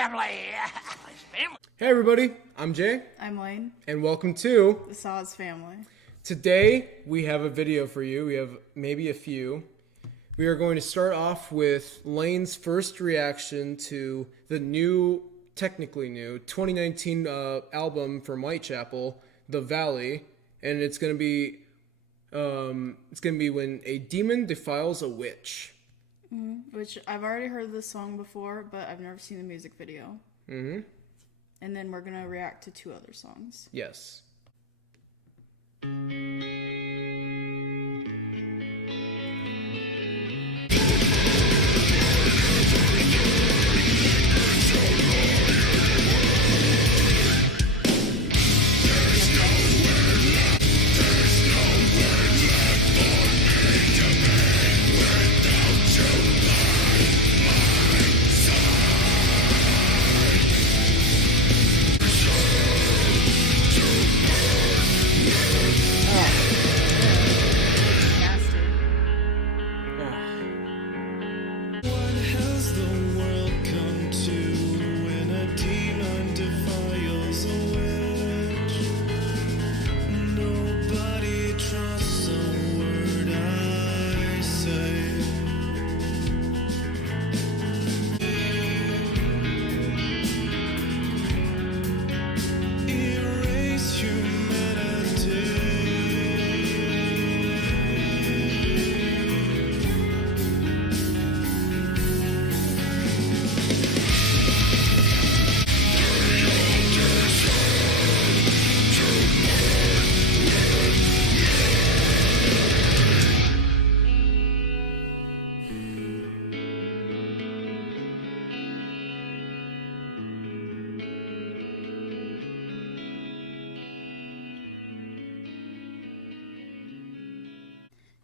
family. Hey everybody, I'm Jay. I'm Layne. And welcome to The Saws Family. Today we have a video for you. We have maybe a few. We are going to start off with Layne's first reaction to the technically new 2019 album from Whitechapel, The Valley, and it's gonna be when a demon defiles a witch. Which I've already heard this song before, but I've never seen the music video. Mm-hmm. And then we're gonna react to two other songs. Yes.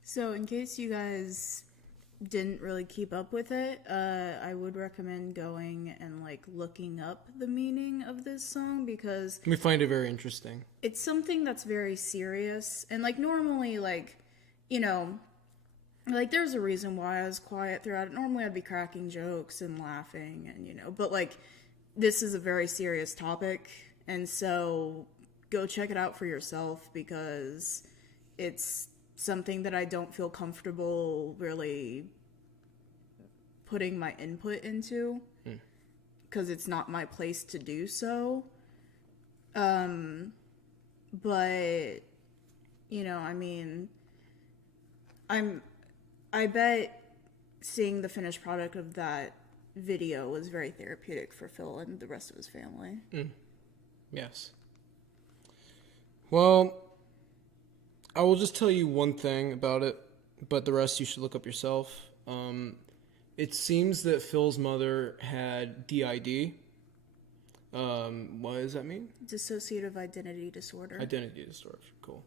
So in case you guys didn't really keep up with it, I would recommend going and looking up the meaning of this song, because We find it very interesting. it's something that's very serious. And normally, there's a reason why I was quiet throughout it. Normally I'd be cracking jokes and laughing and but this is a very serious topic, and so go check it out for yourself, because it's something that I don't feel comfortable really putting my input into, because it's not my place to do so. But I bet seeing the finished product of that video was very therapeutic for Phil and the rest of his family. Yes. Well, I will just tell you one thing about it, but the rest you should look up yourself. It seems that Phil's mother had DID. What does that mean? Dissociative identity disorder. Identity disorder. Cool.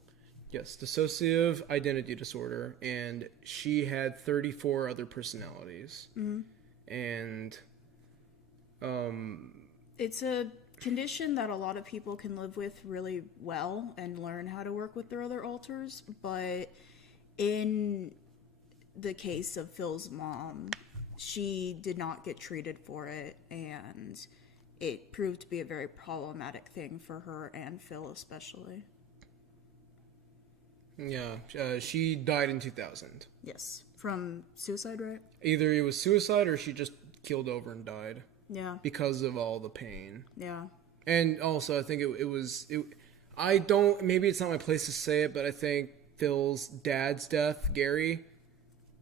Yes, dissociative identity disorder, and she had 34 other personalities. Mm-hmm. And it's a condition that a lot of people can live with really well and learn how to work with their other alters, but in the case of Phil's mom, she did not get treated for it, and it proved to be a very problematic thing for her and Phil especially. yeah, she died in 2000. Yes, from suicide, right? Either it was suicide or she just keeled over and died. Yeah. Because of all the pain. Yeah. And also, I think maybe it's not my place to say it, but I think Phil's dad's death, Gary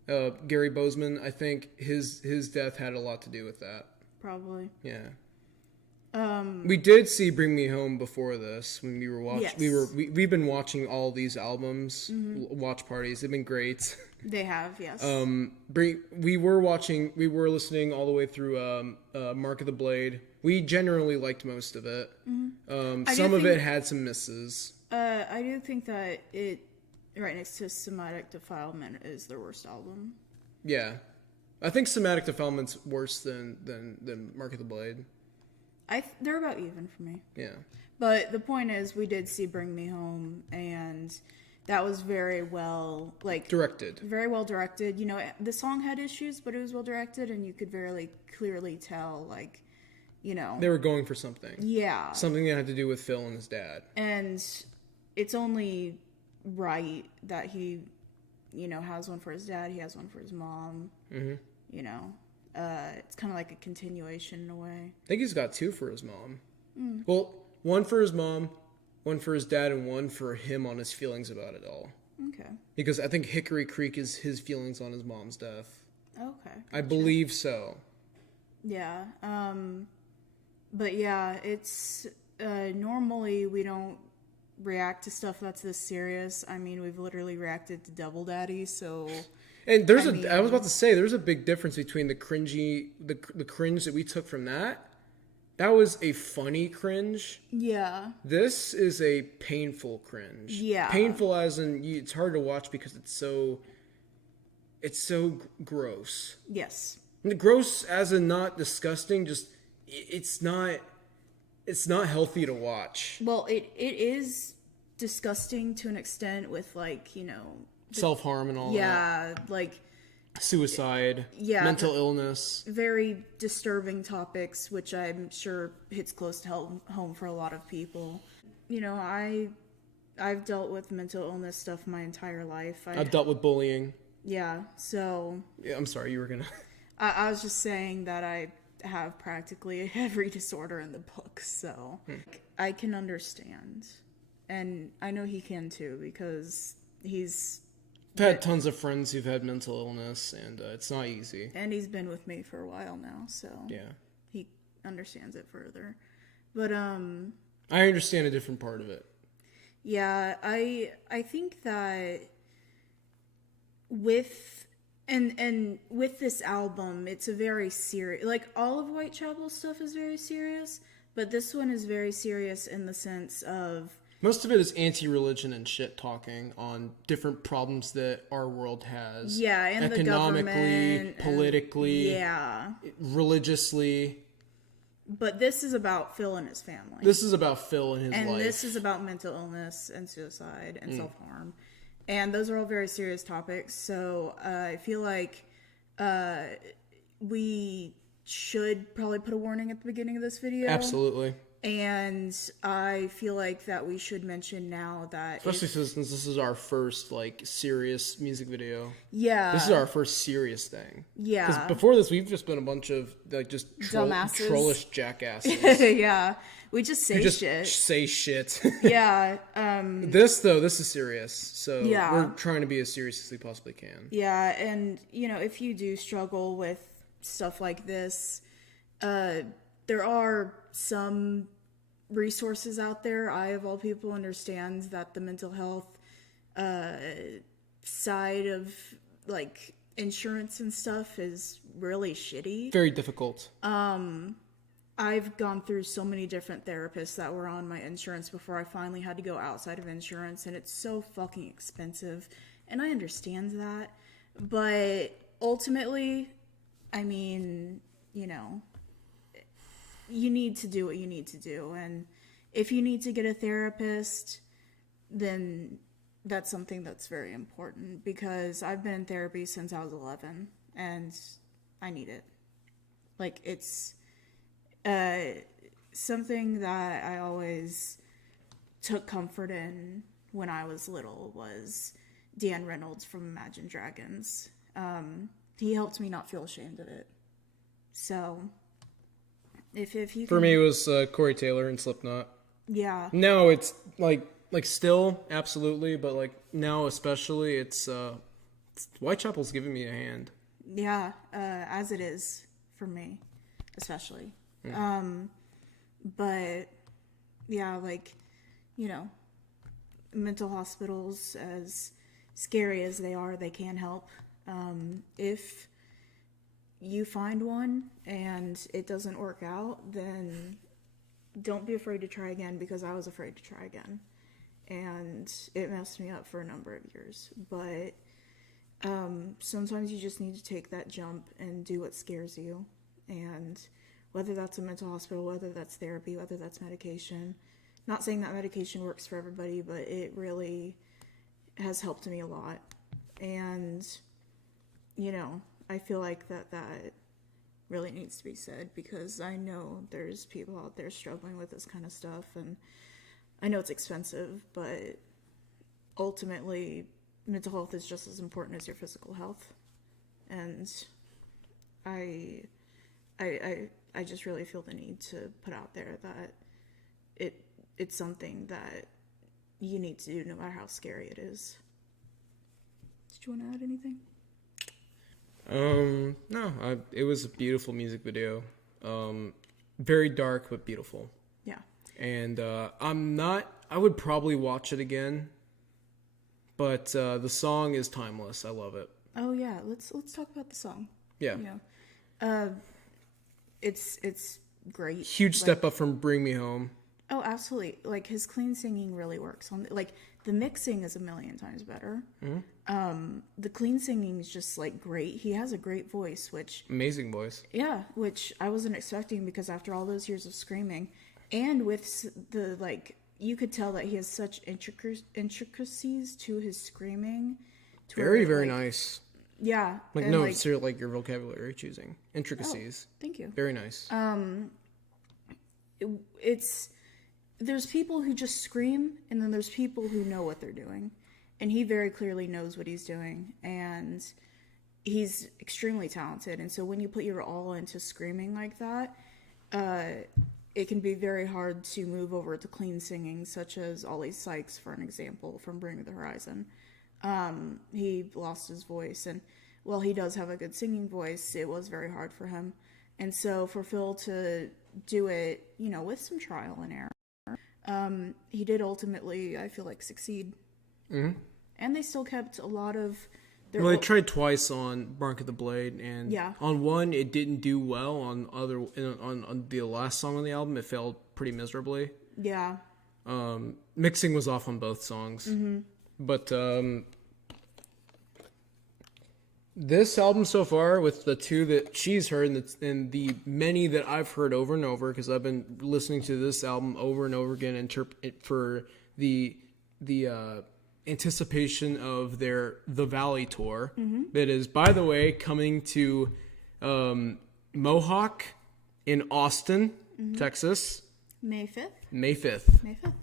Bozeman, I think his death had a lot to do with that. Probably. Yeah. We did see Bring Me Home before this when we were watching. Yes. We've been watching all these albums, watch parties. They've been great. They have, yes. We were listening all the way through Mark of the Blade. We generally liked most of it. Some of it had some misses. I do think that it, right next to Somatic Defilement, is their worst album. Yeah. I think Somatic Defilement's worse than Mark of the Blade. They're about even for me. Yeah. But the point is, we did see Bring Me Home, and that was very well, directed. Very well directed. You know, the song had issues, but it was well directed, and you could very clearly tell, you know. They were going for something. Yeah. Something that had to do with Phil and his dad. And it's only right that he, you know, has one for his dad, he has one for his mom. Mm-hmm. You know, it's kind of like a continuation in a way. I think he's got 2 for his mom. Well, 1 for his mom, 1 for his dad, and 1 for him on his feelings about it all. Okay. Because I think Hickory Creek is his feelings on his mom's death. Okay. Gotcha. I believe so. Yeah. But yeah, it's normally we don't react to stuff that's this serious. I mean, we've literally reacted to Double Daddy, so. And I was about to say, there's a big difference between the cringy, the cringe that we took from that. That was a funny cringe. Yeah. This is a painful cringe. Yeah. Painful as in, it's hard to watch because it's so gross. Yes. Gross as in not disgusting, just, it's not healthy to watch. Well, it is disgusting to an extent with, like, you know. Self-harm and all that. Yeah, like. Suicide. Yeah. Mental illness. Very disturbing topics, which I'm sure hits close to home for a lot of people. You know, I've dealt with mental illness stuff my entire life. I've dealt with bullying. Yeah, so. Yeah, I'm sorry, you were gonna. I was just saying that I have practically every disorder in the book, so I can understand. And I know he can too, because I've had tons of friends who've had mental illness, and it's not easy. And he's been with me for a while now, so yeah, he understands it further. But I understand a different part of it. Yeah, I think that with this album, it's a very serious. Like, all of Whitechapel stuff is very serious, but this one is very serious in the sense of. Most of it is anti-religion and shit talking on different problems that our world has. Yeah, and economically, the government, politically, yeah, religiously. But this is about Phil and his family. This is about Phil and his life. And this is about mental illness and suicide and self-harm. And those are all very serious topics. So I feel like we should probably put a warning at the beginning of this video. Absolutely. And I feel like that we should mention now that... Especially since this is our first, like, serious music video. Yeah. This is our first serious thing. Yeah. Because before this, we've just been a bunch of, like, just dumbasses. trollish jackasses. Yeah. We just say shit. Say shit. Yeah. This is serious. So yeah. We're trying to be as serious as we possibly can. Yeah, and, you know, if you do struggle with stuff like this, there are some resources out there. I, of all people, understand that the mental health side of, like, insurance and stuff is really shitty. Very difficult. I've gone through so many different therapists that were on my insurance before I finally had to go outside of insurance, and it's so fucking expensive. And I understand that. But ultimately, I mean, you know, you need to do what you need to do. And if you need to get a therapist, then that's something that's very important, because I've been in therapy since I was 11 and I need it. Like, it's something that I always took comfort in when I was little was Dan Reynolds from Imagine Dragons. He helped me not feel ashamed of it. So if you can... For me, it was Corey Taylor and Slipknot. Yeah. Now it's like still absolutely, but like now especially, it's Whitechapel's giving me a hand. Yeah, as it is for me, especially. But yeah, like, you know, mental hospitals, as scary as they are, they can help. If you find one and it doesn't work out, then don't be afraid to try again, because I was afraid to try again. And it messed me up for a number of years. But sometimes you just need to take that jump and do what scares you. And whether that's a mental hospital, whether that's therapy, whether that's medication. Not saying that medication works for everybody, but it really has helped me a lot. And, you know, I feel like that really needs to be said, because I know there's people out there struggling with this kind of stuff, and I know it's expensive, but ultimately mental health is just as important as your physical health. And I just really feel the need to put out there that it's something that you need to do no matter how scary it is. Did you want to add anything? No, it was a beautiful music video. Very dark, but beautiful. Yeah. And, I would probably watch it again, but, the song is timeless. I love it. Oh yeah, let's talk about the song. Yeah. It's great. Huge step up from Bring Me Home. Oh, absolutely. Like, his clean singing really works. Like, the mixing is a million times better. Mm-hmm. The clean singing is just, like, great. He has a great voice, which... Amazing voice. Yeah, which I wasn't expecting, because after all those years of screaming, and with the, like, you could tell that he has such intricacies to his screaming. Very, very nice. Yeah. Like, and, no, it's like your vocabulary choosing. Oh, Intricacies. thank you. Very nice. There's people who just scream, and then there's people who know what they're doing. And he very clearly knows what he's doing, and he's extremely talented. And so when you put your all into screaming like that, it can be very hard to move over to clean singing, such as Ollie Sykes, for an example, from Bring Me the Horizon. He lost his voice, and while he does have a good singing voice, it was very hard for him. And so for Phil to do it, with some trial and error, he did ultimately, I feel like, succeed. Mm-hmm. And they still kept a lot of their... Well, they tried twice on Bark of the Blade, and on one it didn't do well. On the last song on the album, it failed pretty miserably. Yeah. Mixing was off on both songs. Mm-hmm. But this album so far, with the two that she's heard and the many that I've heard over and over, because I've been listening to this album over and over again for the anticipation of the Valley tour, that is, by the way, coming to Mohawk in Austin, Texas, May 5th. May 5th. May 5th.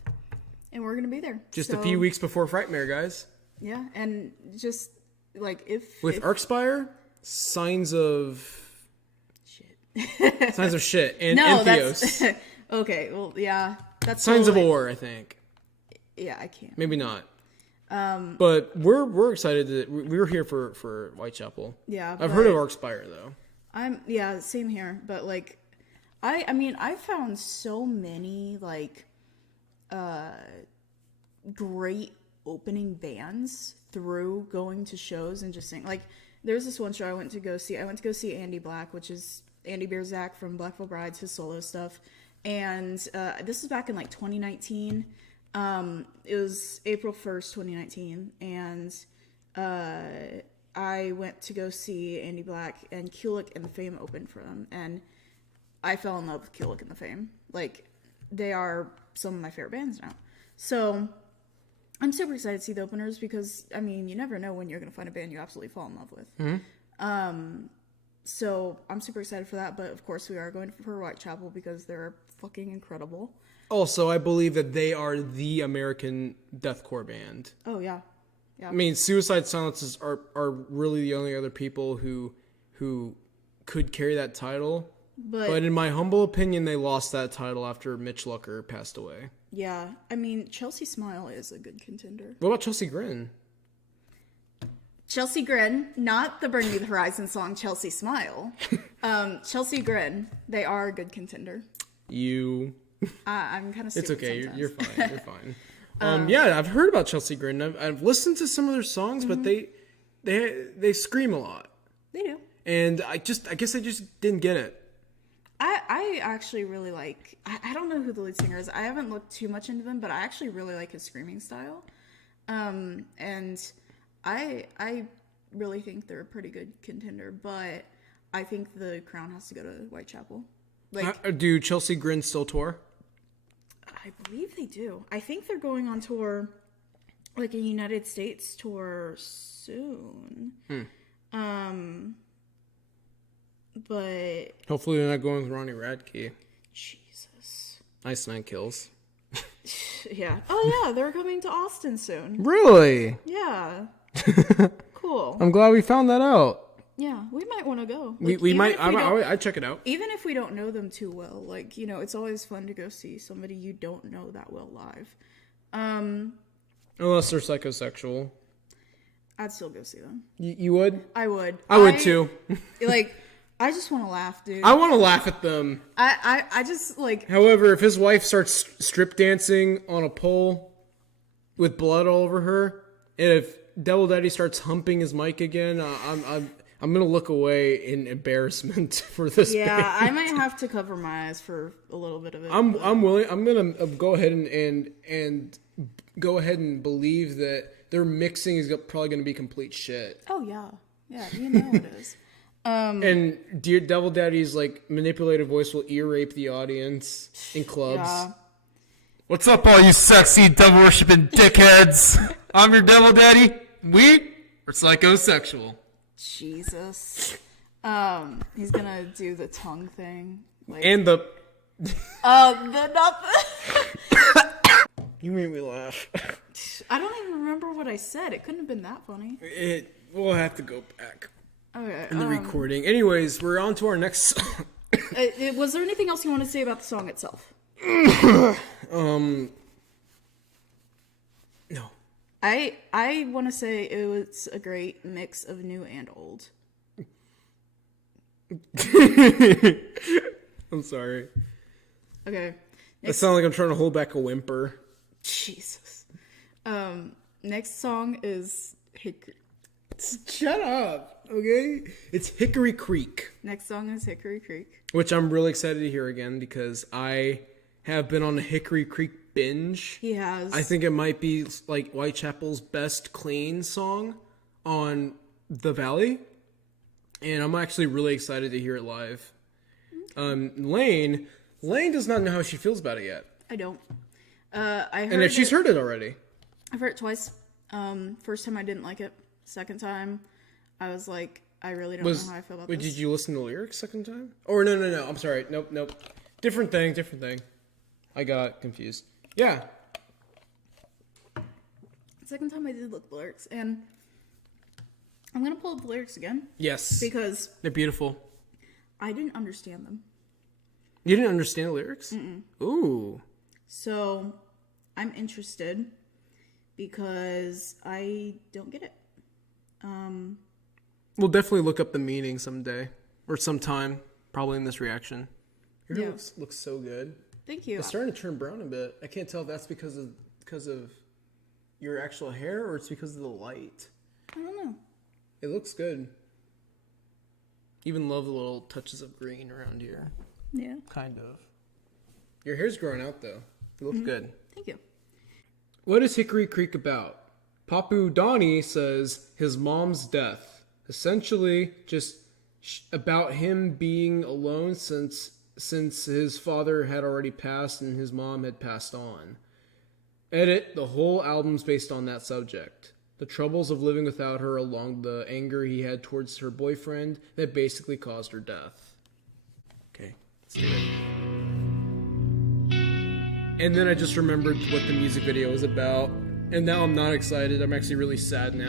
And we're going to be there. Just a few weeks before Frightmare, guys. Yeah, and just, like, if... With Arcspire, Signs of... Shit. Signs of Shit, and no, Entheos. That's... Okay, well, yeah. That's Signs totally... of Ore, I think. Yeah, I can't. Maybe not. But we're excited that we're here for Whitechapel. Yeah. I've heard of Arcspire, though. Yeah, same here. But, like, I found so many, like... great opening bands through going to shows and just saying, like, there's this one show I went to go see Andy Black, which is Andy Bierzak from Blackville Brides, his solo stuff, and this is back in like 2019. It was April 1st 2019, and I went to go see Andy Black, and Kulik and the Fame opened for them, and I fell in love with Kulik and the Fame. Like, they are some of my favorite bands now. So I'm super excited to see the openers, because, I mean, you never know when you're going to find a band you absolutely fall in love with. Mm-hmm. So I'm super excited for that, but of course we are going for Whitechapel because they're fucking incredible. Also, I believe that they are the American deathcore band. Oh, yeah. I mean, Suicide Silences are really the only other people who could carry that title. But in my humble opinion, they lost that title after Mitch Lucker passed away. Yeah, I mean, Chelsea Smile is a good contender. What about Chelsea Grin? Chelsea Grin, not the Bring Me the Horizon song Chelsea Smile. Chelsea Grin, they are a good contender. I'm kind of stupid. It's okay, sometimes. you're fine, you're fine. Yeah, I've heard about Chelsea Grin. I've listened to some of their songs, but they scream a lot. They do. And I guess I just didn't get it. I actually really like... I don't know who the lead singer is. I haven't looked too much into them, but I actually really like his screaming style. And I really think they're a pretty good contender, but I think the crown has to go to Whitechapel. Like, do Chelsea Grin still tour? I believe they do. I think they're going on tour, like a United States tour soon. But Hopefully they're not going with Ronnie Radke. Jesus. Ice Nine Kills. Yeah. Oh yeah, they're coming to Austin soon. Really? Yeah. Cool. I'm glad we found that out. Yeah, we might want to go. We might. I'd check it out. Even if we don't know them too well, like, you know, it's always fun to go see somebody you don't know that well live. Unless they're psychosexual. I'd still go see them. You would? I would. I would too. Like, I just want to laugh, dude. I want to laugh at them. I just, like... However, if his wife starts strip dancing on a pole with blood all over her, and if Devil Daddy starts humping his mic again, I'm gonna look away in embarrassment for this. Yeah, band. I might have to cover my eyes for a little bit of it. I'm willing. I'm gonna go ahead and go ahead and believe that their mixing is probably gonna be complete shit. Oh yeah, you know it is. And Dear Devil Daddy's like manipulative voice will ear rape the audience in clubs. Yeah. What's up, all you sexy devil worshipping dickheads? I'm your devil daddy. We are psychosexual. Jesus. He's gonna do the tongue thing. Like, And the not you made me laugh. I don't even remember what I said. It couldn't have been that funny. We'll have to go back Okay. in the recording. Anyways, we're on to our next song. Was there anything else you want to say about the song itself? No. I want to say it was a great mix of new and old. I'm sorry. Okay. It sounds like I'm trying to hold back a whimper. Jesus. Next song is Hickory. Shut up, okay? It's Hickory Creek, Next song is Hickory Creek. which I'm really excited to hear again because I have been on a Hickory Creek binge. He has. I think it might be like Whitechapel's best clean song on the Valley, and I'm actually really excited to hear it live. Layne does not know how she feels about it yet, I don't. I heard and if she's it, heard it already. I've heard it twice. First time I didn't like it. Second time, I was like, I really don't know how I feel about Wait, this. did you listen to the lyrics second time? Or no. I'm sorry. Nope. Different thing. I got confused. Yeah. Second time I did look at the lyrics, and I'm gonna pull up the lyrics again Yes. because They're beautiful. I didn't understand them. You didn't understand the lyrics? Ooh. So I'm interested because I don't get it. We'll definitely look up the meaning someday. Or sometime. Probably in this reaction. Your hair Yeah. looks so good. Thank you. It's starting to turn brown a bit. I can't tell if that's because of your actual hair or it's because of the light. I don't know. It looks good. Even love the little touches of green around here. Yeah. Kind of. Your hair's growing out though. It looks good. Thank you. What is Hickory Creek about? Papu Donnie says his mom's death. Essentially, just about him being alone since his father had already passed and his mom had passed on. Edit, the whole album's based on that subject. The troubles of living without her along the anger he had towards her boyfriend that basically caused her death. Okay, let's do it. And then I just remembered what the music video was about. And now I'm not excited. I'm actually really sad now.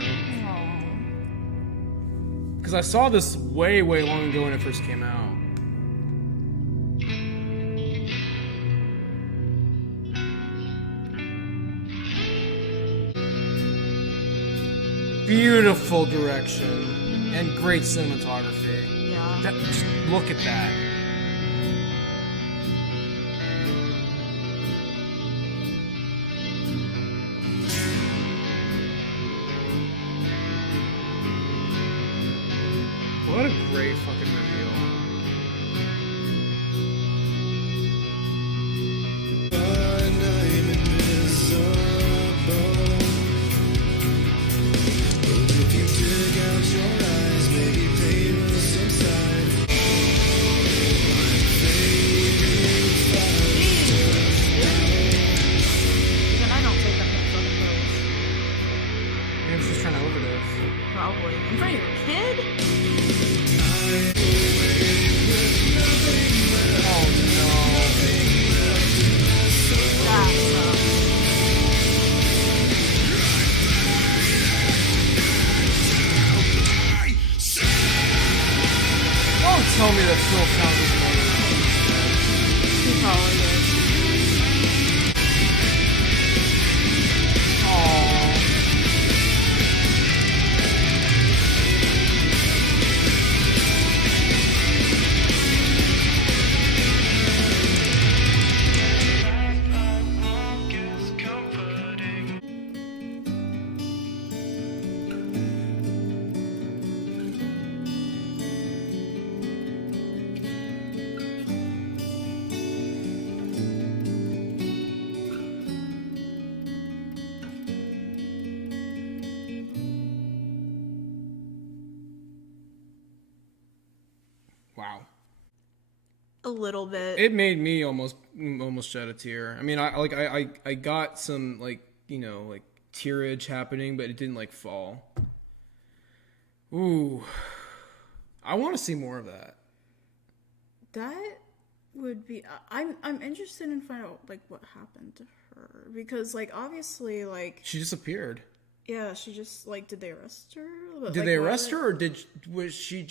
Because I saw this way long ago when it first came out. Beautiful direction and great cinematography. Yeah. Just look at that. What a great fucking reveal. Even I don't take that many fucking pills. Maybe she's trying to overdose. Probably. In front of your kid? tell me that Phil found his mother. He probably did. Wow. A little bit. It made me almost shed a tear. I mean, I got some like tearage happening, but it didn't like fall. Ooh, I want to see more of that. That would be. I'm interested in finding out like what happened to her because like obviously like She disappeared. yeah, she just like did they arrest her? But, Did like, they arrest her, or did she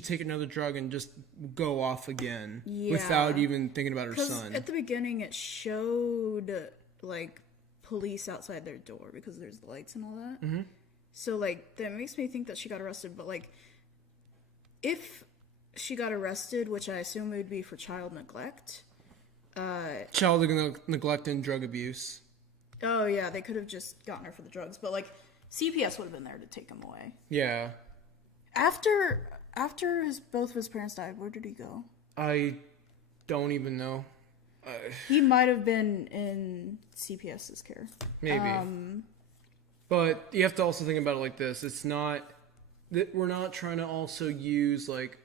take another drug and just go off again without even thinking about her Because son? at the beginning it showed like police outside their door because there's the lights and all that. Mm-hmm. So like that makes me think that she got arrested. But like if she got arrested, which I assume would be for child neglect. Child neglect and drug abuse. Oh yeah, they could have just gotten her for the drugs, but like CPS would have been there to take him away. Yeah. After both of his parents died, where did he go? I don't even know. He might have been in CPS's care. Maybe. But you have to also think about it like this. It's not that we're not trying to also use like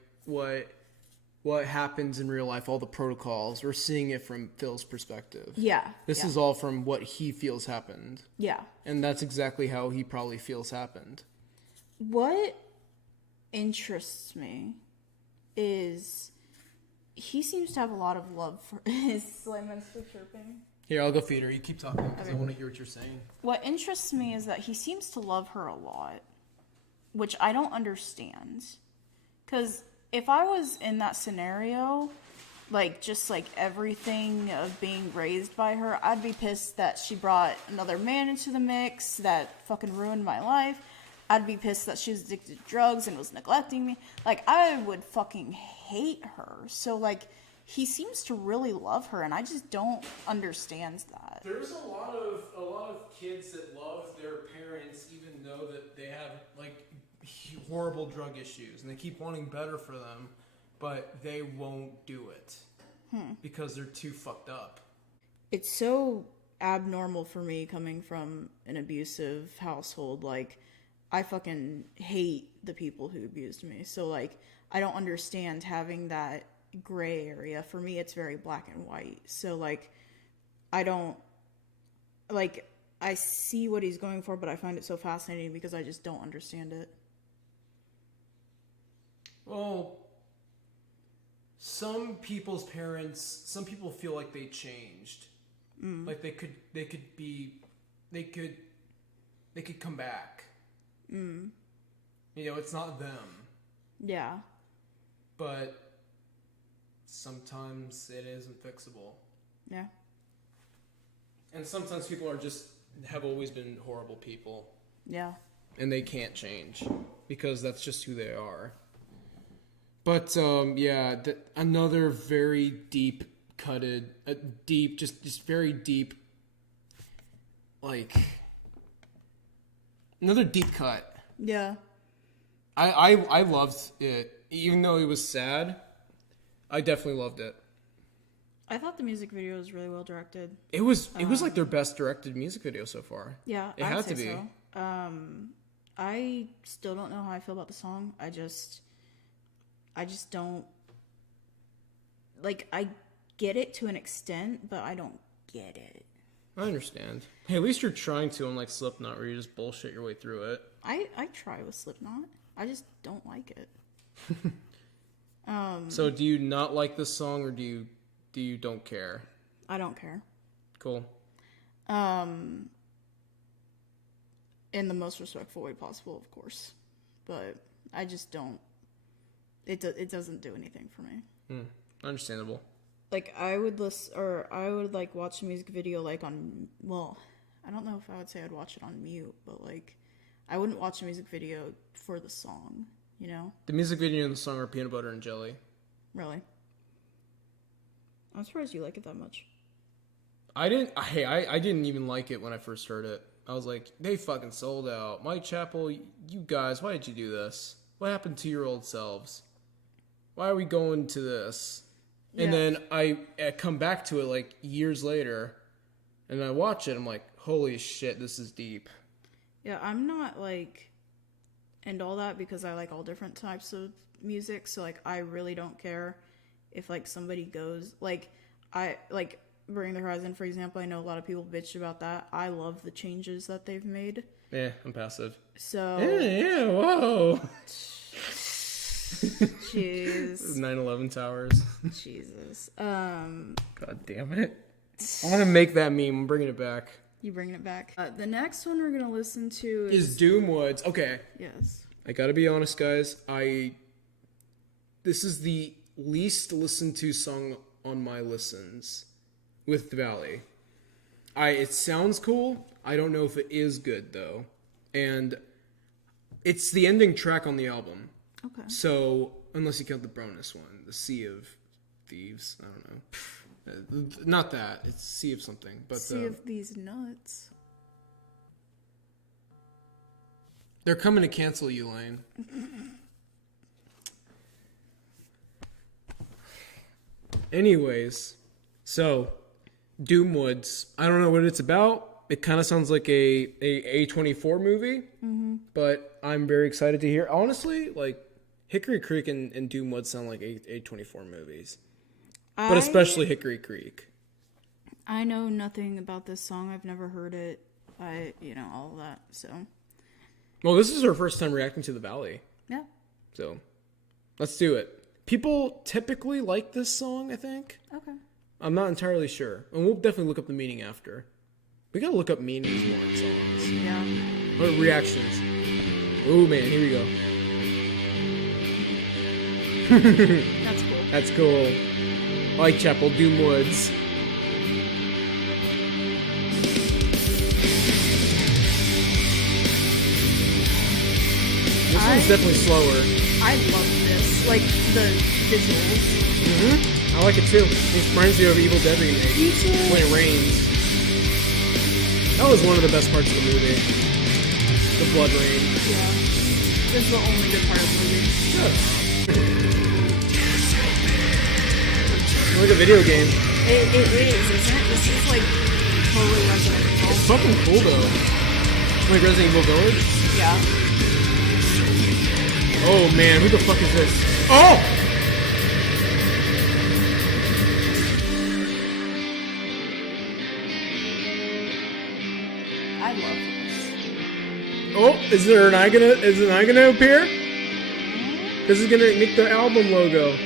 what happens in real life, all the protocols. We're seeing it from Phil's perspective. Yeah. This is all from what he feels happened. Yeah. And that's exactly how he probably feels happened. What interests me is he seems to have a lot of love for his Slayman's for chirping. Here, I'll go feed her. You keep talking because I want to hear what you're saying. What interests me is that he seems to love her a lot, which I don't understand. Because if I was in that scenario, like, just, like, everything of being raised by her, I'd be pissed that she brought another man into the mix that fucking ruined my life. I'd be pissed that she was addicted to drugs and was neglecting me. Like, I would fucking hate her. So, like, he seems to really love her, and I just don't understand that. There's a lot of kids that love their parents even though that they have, like, horrible drug issues, and they keep wanting better for them, but they won't do it because they're too fucked up. It's so abnormal for me coming from an abusive household. Like, I fucking hate the people who abused me. So, like, I don't understand having that gray area. For me, it's very black and white. So, like, I don't, like, I see what he's going for, but I find it so fascinating because I just don't understand it. Well, some people's parents, some people feel like they changed. Like they could come back. You know, it's not them. Yeah. But sometimes it isn't fixable. Yeah. And sometimes people have always been horrible people. Yeah. And they can't change because that's just who they are. But another very deep cutted, just very deep, like another deep cut. Yeah. I loved it, even though it was sad. I definitely loved it. I thought the music video was really well directed. It was like their best directed music video so far. Yeah, it had to be. So. I still don't know how I feel about the song. I just don't, like, I get it to an extent, but I don't get it. I understand. Hey, at least you're trying to, unlike Slipknot, where you just bullshit your way through it. I try with Slipknot. I just don't like it. So do you not like this song, or do you don't care? I don't care. Cool. In the most respectful way possible, of course. But I just don't. it doesn't do anything for me. Understandable. Like I would like watch a music video like on, well, I don't know if I would say I'd watch it on mute, but like I wouldn't watch a music video for the song, you know? The music video and the song are peanut butter and jelly. Really? I'm surprised you like it that much. I didn't even like it when I first heard it. I was like, they fucking sold out. Whitechapel, you guys, why did you do this? What happened to your old selves? Why are we going to this? Yeah. And then I come back to it like years later, and I watch it. I'm like, holy shit, this is deep. Yeah, I'm not like into all that because I like all different types of music. So like, I really don't care if like somebody goes like Bring the Horizon, for example. I know a lot of people bitch about that. I love the changes that they've made. Yeah, I'm passive. So Yeah, whoa. Jeez. 9/11 towers. Jesus. God damn it. I want to make that meme. I'm bringing it back. You bringing it back. The next one we're gonna listen to Is Doomwoods. Okay. Yes. I gotta be honest, guys. This is the least listened to song on my listens with the Valley. It sounds cool. I don't know if it is good though. And it's the ending track on the album. Okay. So, unless you count the bonus one, the Sea of Thieves. I don't know. Not that. It's Sea of something. But Sea of these nuts. They're coming to cancel you, Layne. Anyways, so Doomwoods. I don't know what it's about. It kind of sounds like a A24 movie, but I'm very excited to hear. Honestly, like Hickory Creek and Doomwoods sound like A24 movies, but especially Hickory Creek. I know nothing about this song. I've never heard it. All of that. So. Well, this is our first time reacting to the Valley. Yeah. So, let's do it. People typically like this song, I think. Okay. I'm not entirely sure. And we'll definitely look up the meaning after. We gotta look up meanings more in songs. Yeah. Or reactions. Oh man, here we go. That's cool. That's cool. Whitechapel, Doomwoods. This one's definitely slower. I love this. Like, the visuals. I like it too. It reminds me of Evil Dead remake. Me too. When it rains. That was one of the best parts of the movie. The blood rain. Yeah. This is the only good part of the movie. Sure. Like a video game. It is, isn't it? This is like totally Resident Evil. It's fucking cool though. Like Resident Evil Village? Yeah. Oh man, who the fuck is this? Oh! I love this. Oh, is an eye gonna appear? This is gonna make the album logo.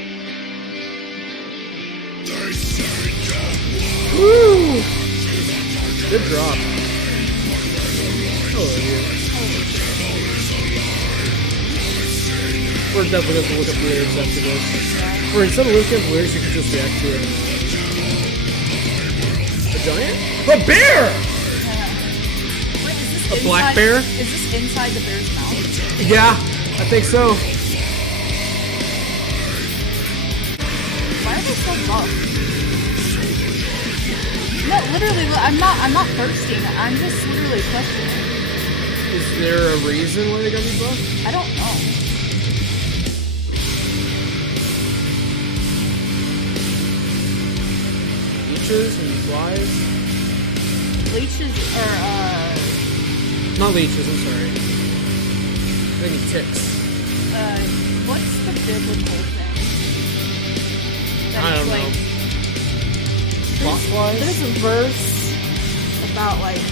Woo! Good drop. Oh, yeah. We're definitely going to look up the lyrics after this. Or instead of looking up the lyrics, you can just react to it. A giant? A bear! Wait, is this A black bear? Is this inside the bear's mouth? Yeah, I think so. Why are they so buff? No, literally, I'm not thirsting. I'm just literally questioning. Is there a reason why they got me buff? I don't know. Leeches and flies? Leeches are, Not leeches, I'm sorry. I think ticks. what's the biblical thing? I don't know. Flies? There's a verse about, like,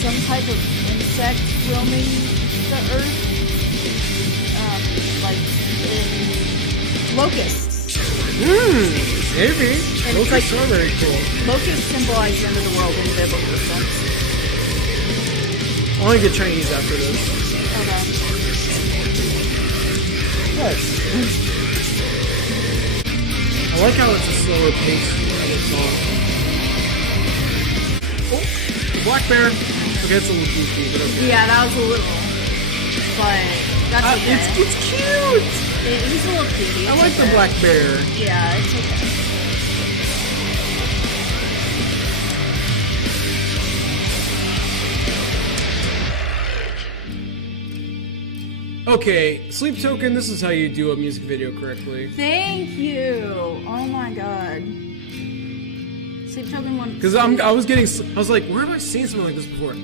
some type of insect roaming the earth. Like, in locusts. Maybe. And Those it's like- are very cool. Locusts symbolize the end of the world in the biblical sense. I want to get Chinese after this. Okay. What? I like how it's a slower pace of the song. Oh, the black bear. Okay, it's a little goofy, but okay. Yeah, that was a little. But that's okay. It's cute! He's a little cutie. I like the black bear. Yeah, it's okay. Okay, Sleep Token, this is how you do a music video correctly. Thank you. Oh my god. Sleep Token one. Because I was like, where have I seen something like this before?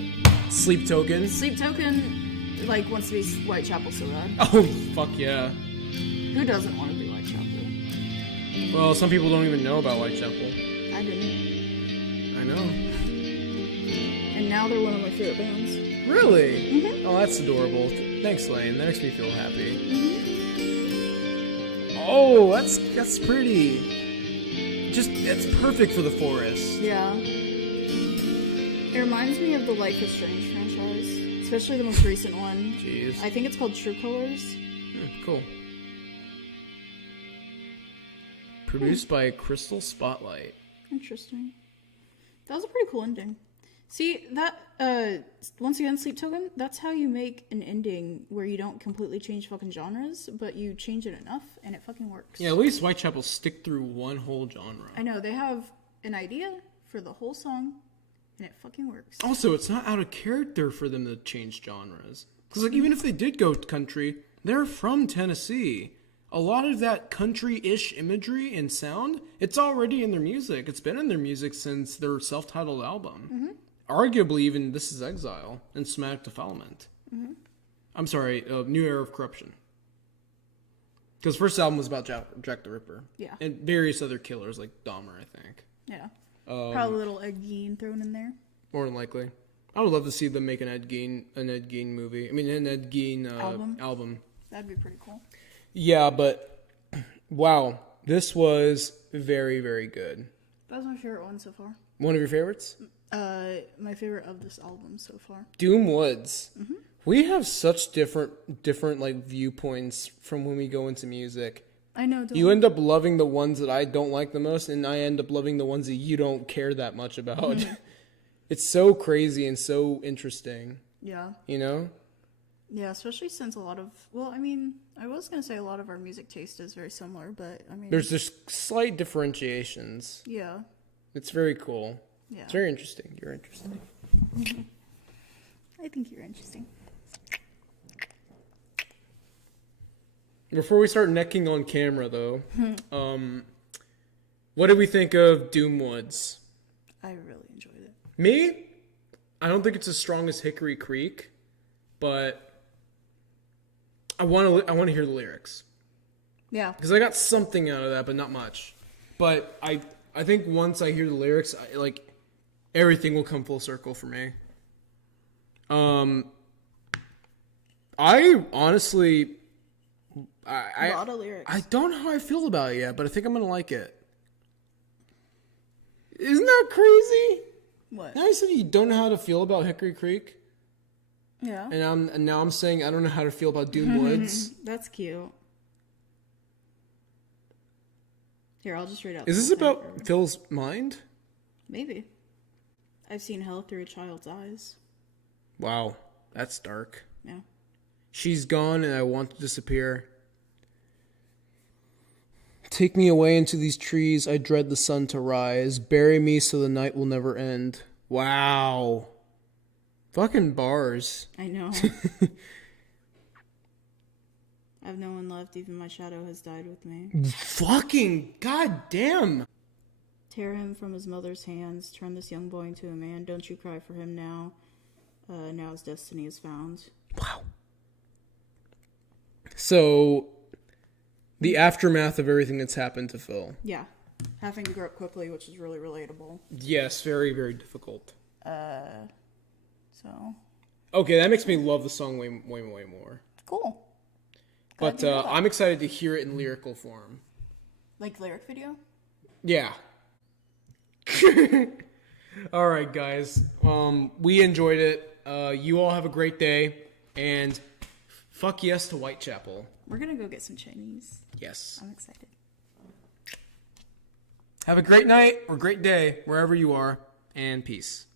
Sleep Token. Sleep Token, like, wants to be Whitechapel so bad. Oh, fuck yeah. Who doesn't want to be Whitechapel? Well, some people don't even know about Whitechapel. I didn't. I know. And now they're one of my favorite bands. Really? Mm-hmm. Oh, that's adorable. Thanks, Layne. That makes me feel happy. Mm-hmm. Oh, that's pretty. It's perfect for the forest. Yeah. It reminds me of the Life is Strange franchise, especially the most recent one. Jeez. I think it's called True Colors. Cool. Produced by Crystal Spotlight. Interesting. That was a pretty cool ending. See, that, once again, Sleep Token, that's how you make an ending where you don't completely change fucking genres, but you change it enough, and it fucking works. Yeah, at least Whitechapel stick through one whole genre. I know, they have an idea for the whole song, and it fucking works. Also, it's not out of character for them to change genres. Because, like, even if they did go country, they're from Tennessee. A lot of that country-ish imagery and sound, it's already in their music. It's been in their music since their self-titled album. Mm-hmm. Arguably, even This Is Exile and Somatic Defilement. Mm-hmm. I'm sorry, New Era of Corruption. Because first album was about Jack the Ripper. Yeah. And various other killers, like Dahmer, I think. Yeah. Probably a little Ed Gein thrown in there. More than likely. I would love to see them make an Ed Gein movie. I mean, an Ed Gein album. That'd be pretty cool. Yeah, but wow, this was very, very good. That was my favorite one so far. One of your favorites? My favorite of this album so far. Doom Woods. Mm-hmm. We have such different like viewpoints from when we go into music. I know. You end up loving the ones that I don't like the most, and I end up loving the ones that you don't care that much about. Mm-hmm. It's so crazy and so interesting. Yeah. You know? Yeah, especially since a lot of, well, I mean, I was going to say a lot of our music taste is very similar, but I mean. There's just slight differentiations. Yeah. It's very cool. Yeah. It's very interesting. You're interesting. Mm-hmm. I think you're interesting. Before we start necking on camera, though, what did we think of Doom Woods? I really enjoyed it. Me? I don't think it's as strong as Hickory Creek, but I want to hear the lyrics. Yeah. Because I got something out of that, but not much. But I think once I hear the lyrics, everything will come full circle for me. I honestly, A lot of lyrics. I don't know how I feel about it yet, but I think I'm gonna like it. Isn't that crazy? What? Now you said you don't know how to feel about Hickory Creek. Yeah. And now I'm saying I don't know how to feel about Doom Woods. That's cute. Here, I'll just read out. Is this about Phil's mind? Maybe. I've seen hell through a child's eyes. Wow, that's dark. Yeah. She's gone and I want to disappear. Take me away into these trees, I dread the sun to rise. Bury me so the night will never end. Wow. Fucking bars. I know. I've no one left, even my shadow has died with me. Fucking goddamn. Tear him from his mother's hands, turn this young boy into a man. Don't you cry for him now. Now his destiny is found. Wow. So, the aftermath of everything that's happened to Phil. Yeah. Having to grow up quickly, which is really relatable. Yes, very, very difficult. So. Okay, that makes me love the song way, way, way more. Cool. But I'm excited to hear it in lyrical form. Like lyric video? Yeah. All right, guys. We enjoyed it. You all have a great day, and fuck yes to Whitechapel. We're gonna go get some Chinese. Yes. I'm excited. Have a great night or great day wherever you are, and peace.